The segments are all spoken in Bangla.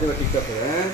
দেবে ঠিকঠাক করে, হ্যাঁ।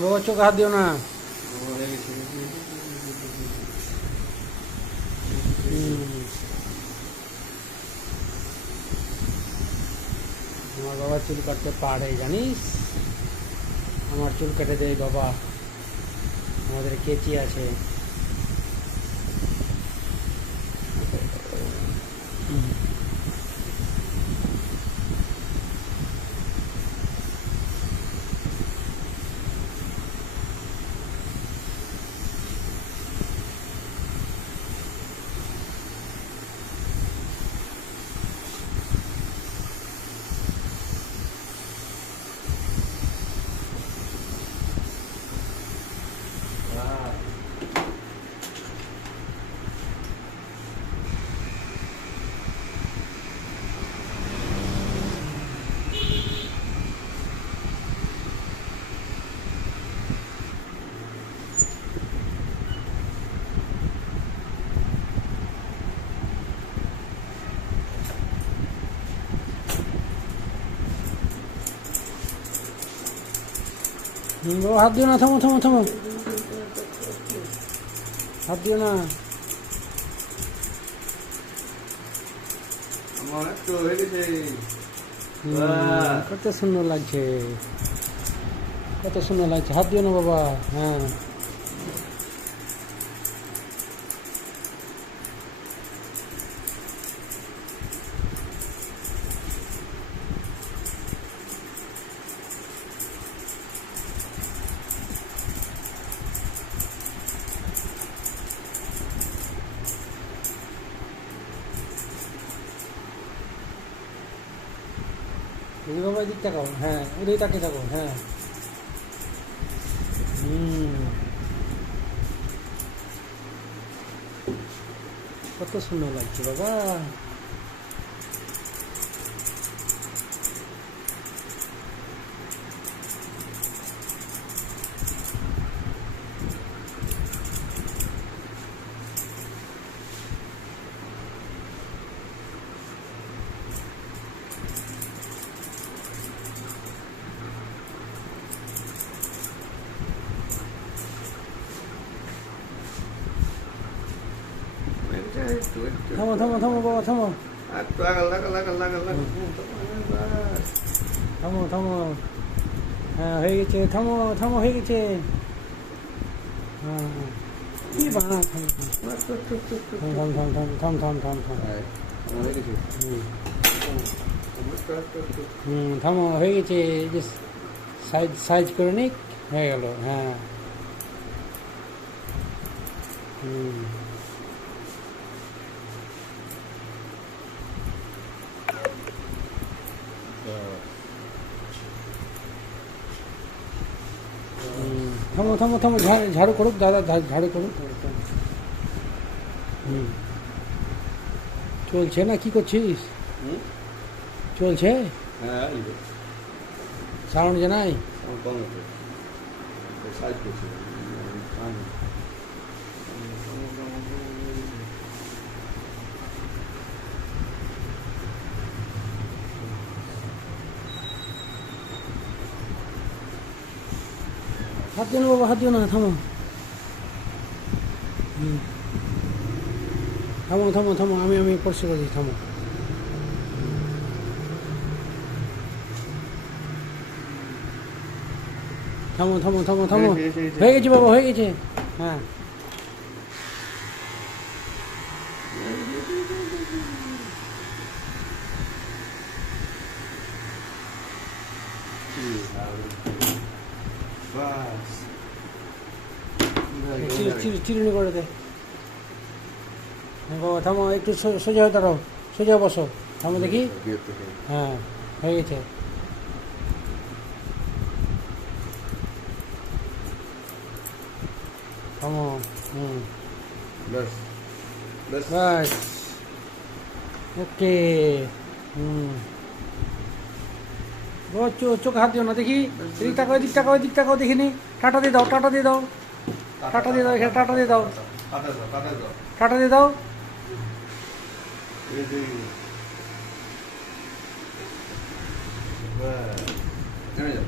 বাবা চোখে হাত দিও না। আমার বাবা চুল কাটতে পারে জানিস, আমার চুল কেটে দেয় বাবা, আমাদের কেচি আছে। বাবা হাত দিও না, থামো থামো থামো, হাত দিও না। আমার একটু হয়ে গেছে। কত সুন্দর লাগছে, কত সুন্দর লাগছে, হাত দিও না বাবা। হ্যাঁ দিদি বাবা এদিক তাকাও, হ্যাঁ ওদিকে তাকিয়ে থাকো, হ্যাঁ। কত সুন্দর লাগছে বাবা। থামো থামো থামো বাবা, থামো থামো থামো, হ্যাঁ হয়ে গেছে, থামো থামো, হয়ে গেছে। হ্যাঁ কি বানা, থাম থাম থাম থাম থাম থাম থাম থাম, থামো, হয়ে গেছে। যে সাইজ সাইজ করে নিক, হয়ে গেল। হ্যাঁ থামো থামো থামো, ঝাড়ু করুক দাদা, ঝাড়ু করুক। চলছে না, কি করছিস? চলছে, সাউন্ড জানাই। হাত দিও না বাবা, হাত দিও না, থামো। থামো থামো থামো, আমি পরিষ্কার করে দিই, থামো। থামো থামো থামো থামো, হয়ে গেছে বাবা, হয়ে গেছে। হ্যাঁ বাস চিরুনি করে দে। হ্যাঁ বাবা থামো, একটু সোজা হয়ে দাঁড়াও, সোজা বসো, থামো দেখি। হ্যাঁ হয়ে গেছে। থামো। বাস বাস বাস, ওকে। ও চোখ হাত দিও না, দেখি। এদিক তাকাও, এদিক তাকাও, এদিক তাকাও, দেখিনি। টাটা দিয়ে দাও, টাটা দিয়ে দাও, টাটা দিয়ে দাও, এখানে টাটা দিয়ে দাও, কাটা দাও টাটা দিয়ে দাও। এই যে বাস নেমে যাও